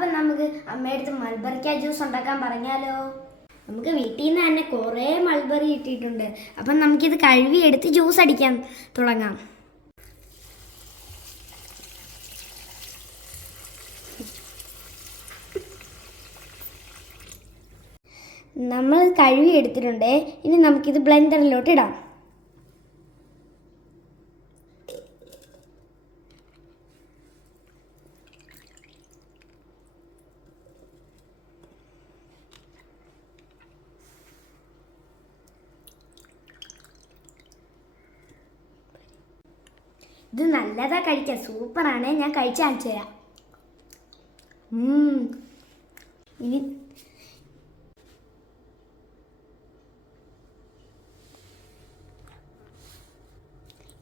അപ്പം നമുക്ക് അമ്മയടുത്ത് മൾബറിക്ക ജ്യൂസ് ഉണ്ടാക്കാൻ പറഞ്ഞാലോ? നമുക്ക് വീട്ടിൽ നിന്ന് തന്നെ കുറേ മൾബറി കിട്ടിയിട്ടുണ്ട്. അപ്പം നമുക്കിത് കഴുകിയെടുത്ത് ജ്യൂസ് അടിക്കാൻ തുടങ്ങാം. നമ്മൾ കഴുകിയെടുത്തിട്ടുണ്ട്. ഇനി നമുക്കിത് ബ്ലെൻഡറിലോട്ട് ഇടാം. ഇത് നല്ലതാ കഴിക്കാൻ, സൂപ്പറാണ്. ഞാൻ കഴിച്ച് കാണിച്ചു തരാം.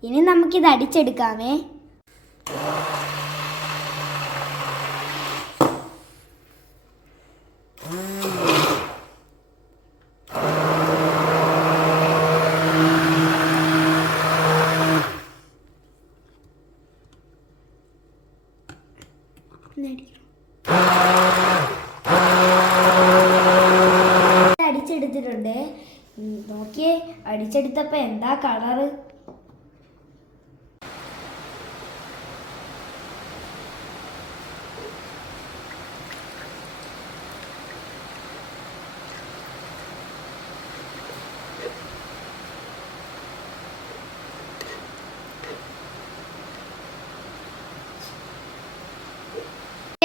ഇനി നമുക്കിത് അടിച്ചെടുക്കാമേ. അടിച്ചെടുത്തിട്ടുണ്ട്. നോക്കിയേ, അടിച്ചെടുത്തപ്പോ എന്താ കളറ്.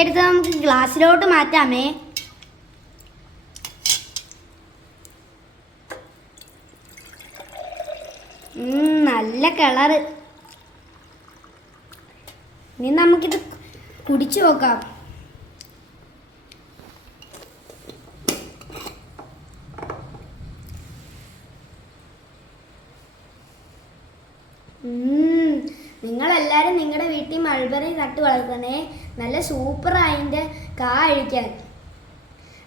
എടുത്ത് നമുക്ക് ഗ്ലാസ്സിലോട്ട് മാറ്റാമേ. നല്ല കളറ്. ഇനി നമുക്കിത് കുടിച്ചു നോക്കാം. നിങ്ങളെല്ലാവരും നിങ്ങളുടെ വീട്ടിൽ മൾബറി നട്ട് വളർത്തണേ. നല്ല സൂപ്പറാണ് അതിൻ്റെ കാ അഴിക്കാൻ.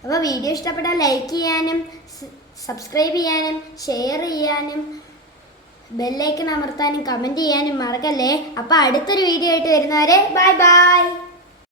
അപ്പോൾ വീഡിയോ ഇഷ്ടപ്പെട്ടാൽ ലൈക്ക് ചെയ്യാനും സബ്സ്ക്രൈബ് ചെയ്യാനും ഷെയർ ചെയ്യാനും ബെല്ലൈക്കൺ അമർത്താനും കമൻറ്റ് ചെയ്യാനും മറക്കല്ലേ. അപ്പോൾ അടുത്തൊരു വീഡിയോ ആയിട്ട് വരുന്നവരെ ബൈ ബൈ.